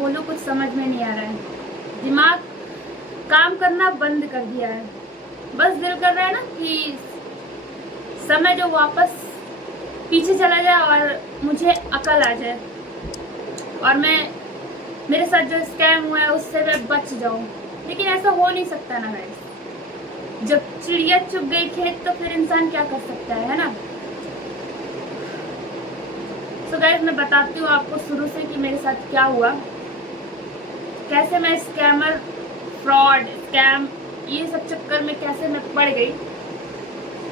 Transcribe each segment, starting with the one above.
बोलूं कुछ समझ में नहीं आ रहा है। दिमाग काम करना बंद कर दिया है। बस दिल कर रहा है ना कि समय जो वापस पीछे चला जाए और मुझे अकल आ जाए और मेरे साथ जो स्कैम हुआ है उससे मैं बच जाऊं। लेकिन ऐसा हो नहीं सकता ना गाइस। जब चिड़िया चुग गई खेत तो फिर इंसान क्या कर सकता है ना। तो गाइस मैं बताती हूँ आपको शुरू से कि मेरे साथ क्या हुआ, कैसे मैं स्कैमर, फ्रॉड, स्कैम, ये सब चक्कर में कैसे मैं पड़ गई,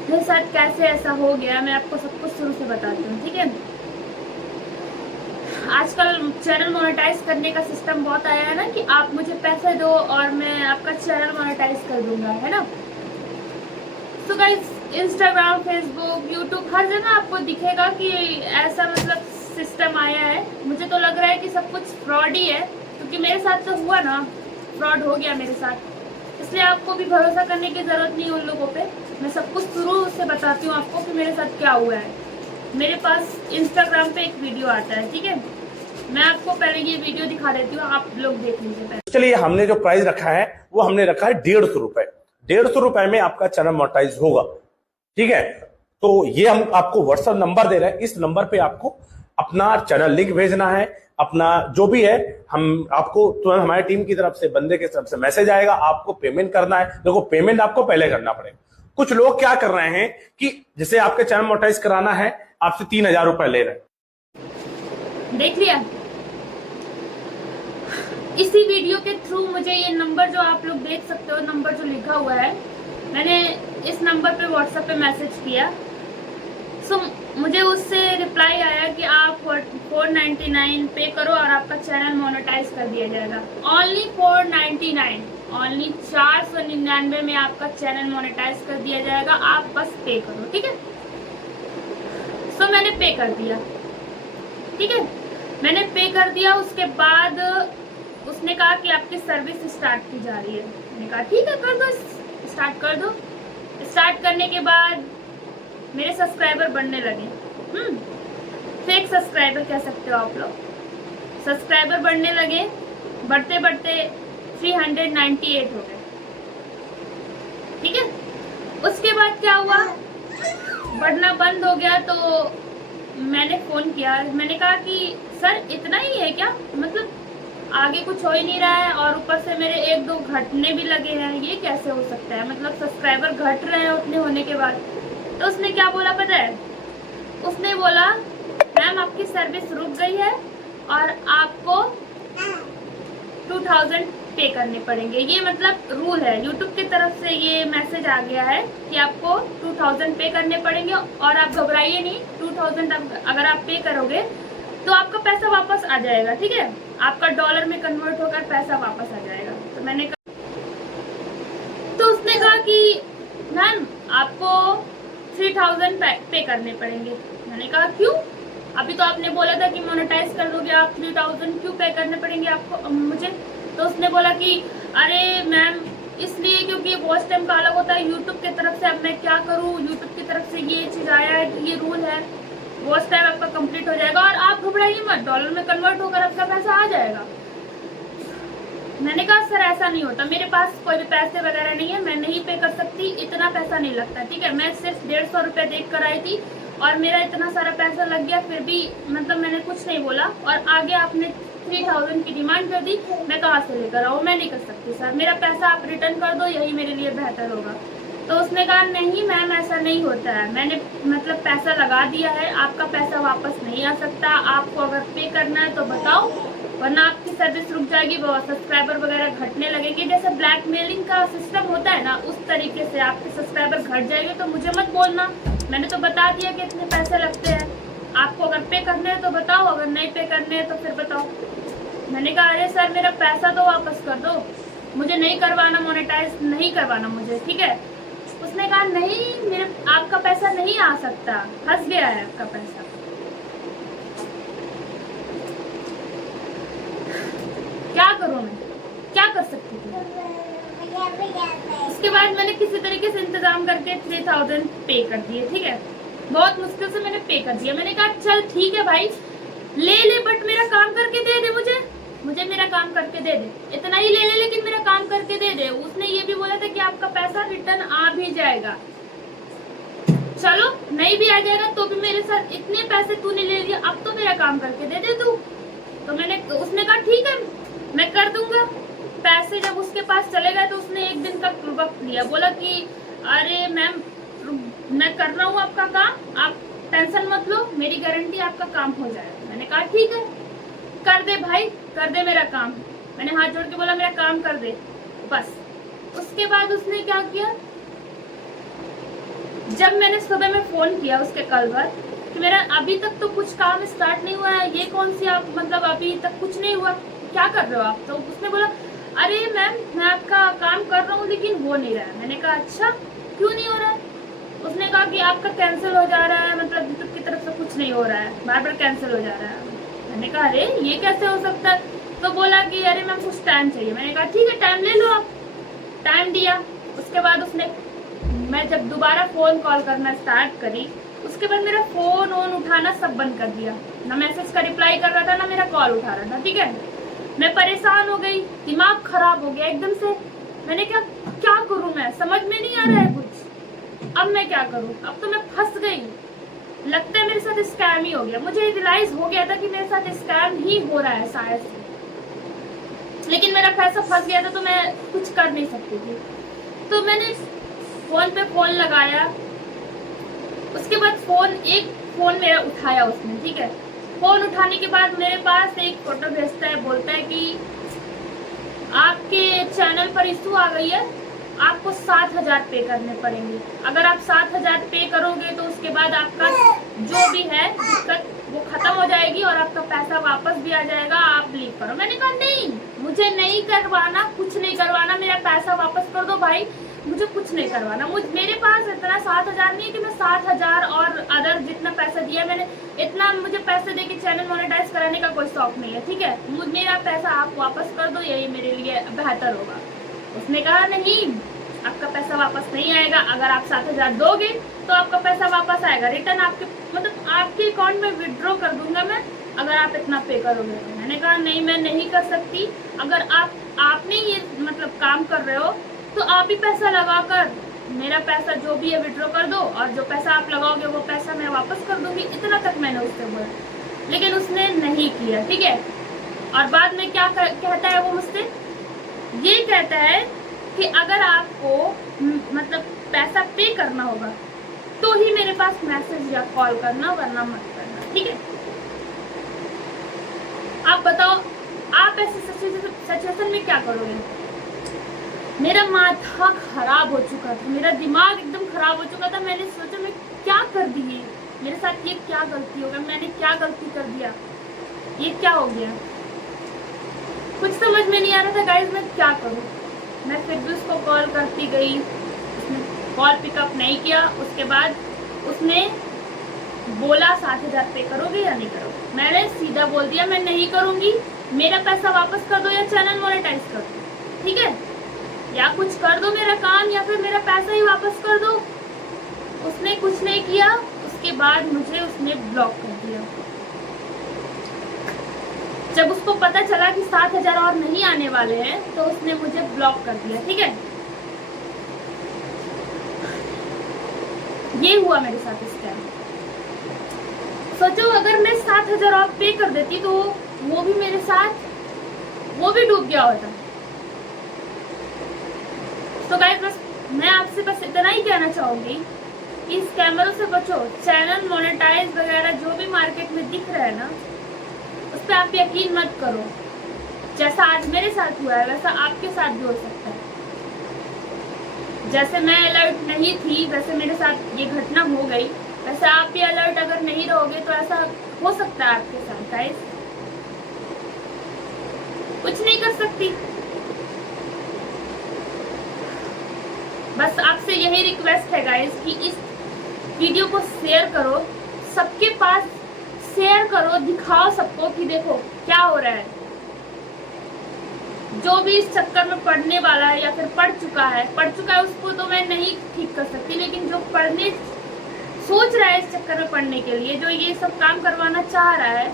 मेरे साथ कैसे ऐसा हो गया। मैं आपको सब कुछ शुरू से बताती हूँ, ठीक है। आजकल चैनल मोनेटाइज करने का सिस्टम बहुत आया है ना कि आप मुझे पैसे दो और मैं आपका चैनल मोनेटाइज कर दूंगा, है ना। तो गाइस इंस्टाग्राम, फेसबुक, यूट्यूब हर जगह आपको दिखेगा कि ऐसा मतलब सिस्टम आया है। मुझे तो लग रहा है कि सब कुछ फ्रॉड ही है, क्योंकि मेरे साथ तो हुआ ना, फ्रॉड हो गया मेरे साथ। इसलिए आपको भी भरोसा करने की जरूरत नहीं उन लोगों पे। मैं सब कुछ शुरू से बताती हूँ आपको कि मेरे साथ क्या हुआ है। मेरे पास इंस्टाग्राम पे एक वीडियो आता है, ठीक है। मैं आपको पहले ये वीडियो दिखा देती हूँ, आप लोग देख लीजिए पहले। चलिए, हमने जो प्राइस रखा है वो हमने रखा है 150 रुपए। 150 रुपए में आपका चैनल मोनेटाइज होगा, ठीक है। तो ये हम आपको व्हाट्सएप नंबर दे रहे हैं, इस नंबर पे आपको अपना चैनल लिंक भेजना है, अपना जो भी है। हम आपको तुरंत हमारी टीम की तरफ से, बंदे की तरफ से मैसेज आएगा, आपको पेमेंट करना है। देखो, पेमेंट आपको पहले करना पड़ेगा। कुछ लोग क्या कर रहे हैं कि जैसे आपके चैनल मोनेटाइज कराना है, आपसे 3000 रुपए ले रहे हैं। देख लिया। इसी वीडियो के थ्रू मुझे ये नंबर जो आप लोग देख सकते हो, नंबर जो लिखा हुआ है, मैंने इस नंबर पे व्हाट्सएप पे मैसेज किया। सो मुझे उससे रिप्लाई आया कि आप 499 पे करो और आपका चैनल मोनेटाइज कर दिया जाएगा। ओनली 499, ओनली 499 में आपका चैनल मोनेटाइज कर दिया जाएगा। आप बस पे करो, ठीक है। सो मैंने पे कर दिया, ठीक है। मैंने पे कर दिया। उसके बाद उसने कहा कि आपकी सर्विस स्टार्ट की जा रही है। मैंने कहा ठीक है, कर दो, स्टार्ट कर दो। स्टार्ट करने के बाद मेरे सब्सक्राइबर बढ़ने लगे। फेक सब्सक्राइबर कह सकते हो आप लोग। सब्सक्राइबर बढ़ने लगे, बढ़ते बढ़ते 398 हो गए, ठीक है। उसके बाद क्या हुआ, बढ़ना बंद हो गया। तो मैंने फोन किया, मैंने कहा कि सर इतना ही है क्या, मतलब आगे कुछ हो ही नहीं रहा है और ऊपर से मेरे 1-2 घटने भी लगे हैं, ये कैसे हो सकता है, मतलब सब्सक्राइबर घट रहे हैं उतने होने के बाद। तो उसने क्या बोला पता है, उसने बोला मैम आपकी सर्विस रुक गई है और आपको 2000 पे करने पड़ेंगे। ये मतलब रूल है, यूट्यूब की तरफ से ये मैसेज आ गया है कि आपको 2000 पे करने पड़ेंगे। और आप घबराइए नहीं, 2000 अगर आप पे करोगे तो आपका पैसा वापस आ जाएगा, ठीक है। आपका डॉलर में कन्वर्ट होकर पैसा वापस आ जाएगा। तो मैंने कहा, तो उसने कहा कि मैम आपको 3000 पे करने पड़ेंगे। मैंने कहा क्यों, अभी तो आपने बोला था कि मोनेटाइज कर दोगे, आप 3000 क्यों पे करने पड़ेंगे आपको मुझे। तो उसने बोला कि अरे मैम इसलिए क्योंकि वॉच टाइम का अलग होता है यूट्यूब की तरफ से। अब मैं क्या करूँ, यूट्यूब की तरफ से ये चीज़ आया है, ये रूल है, वॉच टाइम आपका कंप्लीट हो जाएगा और आप घबराइए मत, डॉलर में कन्वर्ट होकर आपका पैसा आ जाएगा। मैंने कहा सर ऐसा नहीं होता, मेरे पास कोई भी पैसे वगैरह नहीं है, मैं नहीं पे कर सकती, इतना पैसा नहीं लगता, ठीक है। मैं सिर्फ 150 रुपये देख कर आई थी और मेरा इतना सारा पैसा लग गया, फिर भी मतलब मैंने कुछ नहीं बोला। और आगे आपने 3000 की डिमांड कर दी, मैं कहाँ से लेकर आऊँ, मैं नहीं कर सकती सर, मेरा पैसा आप रिटर्न कर दो, यही मेरे लिए बेहतर होगा। तो उसने कहा नहीं मैम ऐसा नहीं होता है, मैंने मतलब पैसा लगा दिया है, आपका पैसा वापस नहीं आ सकता, आपको अगर पे करना है तो बताओ, वरना आपकी सर्विस रुक जाएगी, वो सब्सक्राइबर वगैरह घटने लगेंगे। जैसे ब्लैकमेलिंग का सिस्टम होता है ना, उस तरीके से आपके सब्सक्राइबर घट जाएंगे। तो मुझे मत बोलना, मैंने तो बता दिया कि इतने पैसे लगते हैं, आपको अगर पे करने हैं तो बताओ, अगर नहीं पे करने हैं तो फिर बताओ। मैंने कहा अरे सर मेरा पैसा तो वापस कर दो, मुझे नहीं करवाना, मोनेटाइज नहीं करवाना मुझे, ठीक है। उसने कहा नहीं मेरे आपका पैसा नहीं आ सकता, फंस गया है आपका पैसा। क्या करूं मैं, क्या कर सकती थी। उसके बाद मैंने किसी तरीके से इंतजाम करके 3000 पे कर दिए, ठीक है। बहुत मुश्किल से मैंने पे कर दिया। मैंने कहा चल ठीक है भाई ले ले, बट मेरा काम करके दे दे मुझे, मुझे मेरा काम करके दे दे, इतना ही ले ले लेकिन मेरा काम करके दे दे। उसने ये भी बोला था कि आपका पैसा रिटर्न आ भी जाएगा। चलो नहीं भी आ जाएगा तो भी मेरे साथ इतने पैसे तूने ले लिए, अब तो मेरा काम करके दे दे तू। तो उसने कहा ठीक है मैं कर दूंगा। पैसे जब उसके पास चले गए तो उसने एक दिन का वक्त लिया, बोला कि अरे मैम मैं कर रहा हूँ आपका काम, आप टेंशन मत लो, मेरी गारंटी आपका काम हो जाएगा। मैंने कहा ठीक है कर दे भाई, कर दे मेरा काम। मैंने हाथ जोड़ के बोला मेरा काम कर दे बस। उसके बाद उसने क्या किया, जब मैंने सुबह में फोन किया उसके कल भर कि मेरा अभी तक तो कुछ काम स्टार्ट नहीं हुआ है, ये कौन सी आप मतलब अभी तक कुछ नहीं हुआ, क्या कर रहे हो आप? तो उसने बोला अरे मैम मैं आपका काम कर रहा हूँ लेकिन हो नहीं रहा है। मैंने कहा अच्छा क्यों नहीं हो रहा है? उसने कहा कि आपका कैंसिल हो जा रहा है, मतलब यूट्यूब की तरफ से कुछ नहीं हो रहा है, बार बार कैंसिल हो जा रहा है। मैंने कहा अरे ये कैसे हो सकता है? तो बोला कि अरे मैम कुछ टाइम चाहिए। मैंने कहा ठीक है टाइम ले लो आप। टाइम दिया। उसके बाद उसने, मैं जब दोबारा फोन कॉल करना स्टार्ट करी उसके बाद मेरा फोन ऑन उठाना सब बंद कर दिया, ना मैसेज का रिप्लाई कर रहा था ना मेरा कॉल उठा रहा था। ठीक है मैं परेशान हो गई, दिमाग खराब हो गया एकदम से। मैंने क्या करूं, मैं समझ में नहीं आ रहा है कुछ, अब मैं क्या करूं? अब तो मैं फंस गई, लगता है मेरे साथ स्कैम ही हो गया। मुझे रियलाइज हो गया था कि मेरे साथ स्कैम ही हो रहा है शायद से, लेकिन मेरा पैसा फंस गया था तो मैं कुछ कर नहीं सकती थी। तो मैंने फोन पे फोन लगाया, उसके बाद एक फोन मेरा उठाया उसने। ठीक है फोन उठाने के बाद मेरे पास एक फोटो भेजता है, बोलता है कि आपके चैनल पर इशू आ गई है, आपको 7,000 पे करने पड़ेंगे। अगर आप 7,000 पे करोगे तो उसके बाद आपका जो भी है दिक्कत वो खत्म हो जाएगी और आपका पैसा वापस भी आ जाएगा, आप लीव करो। मैंने कहा नहीं मुझे नहीं करवाना, कुछ नहीं करवाना, मेरा पैसा वापस कर दो भाई, मुझे कुछ नहीं करवाना। मेरे पास इतना 7,000 नहीं है कि मैं 7,000 और अदर जितना पैसा दिया मैंने, इतना मुझे पैसे दे के चैनल मोनेटाइज कराने का कोई शौक नहीं है। ठीक है मेरा पैसा आप वापस कर दो, यही मेरे लिए बेहतर होगा। उसने कहा नहीं आपका पैसा वापस नहीं आएगा, अगर आप 7,000 दोगे तो आपका पैसा वापस आएगा, रिटर्न आपके मतलब आपके अकाउंट में विड्रॉ कर दूंगा मैं, अगर आप इतना पे करोगे तो। मैंने कहा नहीं मैं नहीं कर सकती, अगर आपने ये मतलब काम कर रहे हो तो आप ही पैसा लगाकर मेरा पैसा जो भी है विड्रॉ कर दो और जो पैसा आप लगाओगे वो पैसा मैं वापस कर दूंगी। इतना तक मैंने उससे बोला, लेकिन उसने नहीं किया। ठीक है और बाद में क्या कहता है वो मुझसे, ये कहता है कि अगर आपको मतलब पैसा पे करना होगा तो ही मेरे पास मैसेज या कॉल करना, वरना मत करना। ठीक है आप बताओ आप ऐसे सिचुएशन में क्या करोगे? मेरा माथा खराब हो चुका था, मेरा दिमाग एकदम खराब हो चुका था। मैंने सोचा मैं क्या कर दी है, मेरे साथ ये क्या गलती हो गई, मैंने क्या गलती कर दिया, ये क्या हो गया? कुछ समझ में नहीं आ रहा था गाइस मैं क्या करूं। मैं फिर भी उसको कॉल करती गई, उसने कॉल पिकअप नहीं किया। उसके बाद उसने बोला 7,000 पे करोगे या नहीं करोगे? मैंने सीधा बोल दिया मैं नहीं करूंगी, मेरा पैसा वापस कर दो या चैनल मोनेटाइज कर दो। ठीक है या कुछ कर दो मेरा काम या फिर मेरा पैसा ही वापस कर दो। उसने कुछ नहीं किया। उसके बाद मुझे उसने ब्लॉक कर दिया। जब उसको पता चला कि 7,000 और नहीं आने वाले हैं तो उसने मुझे ब्लॉक कर दिया। ठीक है ये हुआ मेरे साथ इस टाइम। सोचो अगर मैं 7,000 और पे कर देती तो वो भी मेरे साथ वो भी डूब गया होता। तो गाइस बस मैं आपसे बस इतना ही कहना चाहूंगी कि इस कैमरों से बचो। चैनल मोनेटाइज वगैरह जो भी मार्केट में दिख रहा है ना उस पर आप यकीन मत करो। जैसा आज मेरे साथ हुआ है वैसा आपके साथ भी हो सकता है। जैसे मैं अलर्ट नहीं थी वैसे मेरे साथ ये घटना हो गई, वैसे आप भी अलर्ट अगर नहीं रहोगे तो ऐसा हो सकता है आपके साथ। गाइस कुछ नहीं कर सकती। बस आपसे यही रिक्वेस्ट है गाइस कि इस वीडियो को शेयर करो, सबके पास शेयर करो, दिखाओ सबको कि देखो क्या हो रहा है। जो भी इस चक्कर में पढ़ने वाला है या फिर पढ़ चुका है उसको तो मैं नहीं ठीक कर सकती, लेकिन जो पढ़ने सोच रहा है इस चक्कर में पढ़ने के लिए, जो ये सब काम करवाना चाह रहा है,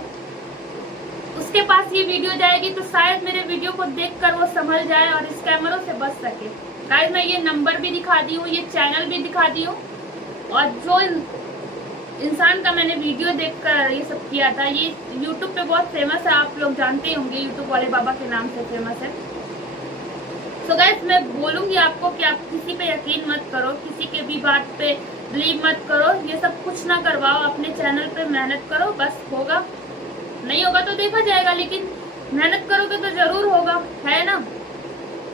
उसके पास ये वीडियो जाएगी तो शायद मेरे वीडियो को देखकर वो संभल जाए और स्कैमरों से बच सके। गाइस मैं ये नंबर भी दिखा दी हूँ, ये चैनल भी दिखा दी हूँ, और जो इंसान का मैंने वीडियो देखकर ये सब किया था, ये यूट्यूब पे बहुत फेमस है, आप लोग जानते ही होंगे, यूट्यूब वाले बाबा के नाम से फेमस है। सो गाइस मैं बोलूँगी आपको कि आप किसी पे यकीन मत करो, किसी के भी बात पे बिलीव मत करो, ये सब कुछ ना करवाओ, अपने चैनल पे मेहनत करो, बस होगा, नहीं होगा तो देखा जाएगा, लेकिन मेहनत करोगे तो जरूर होगा, है ना।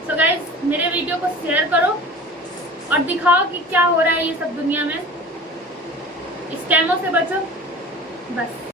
सो गाइस मेरे वीडियो को शेयर करो और दिखाओ कि क्या हो रहा है ये सब दुनिया में, स्कैमों से बचो बस।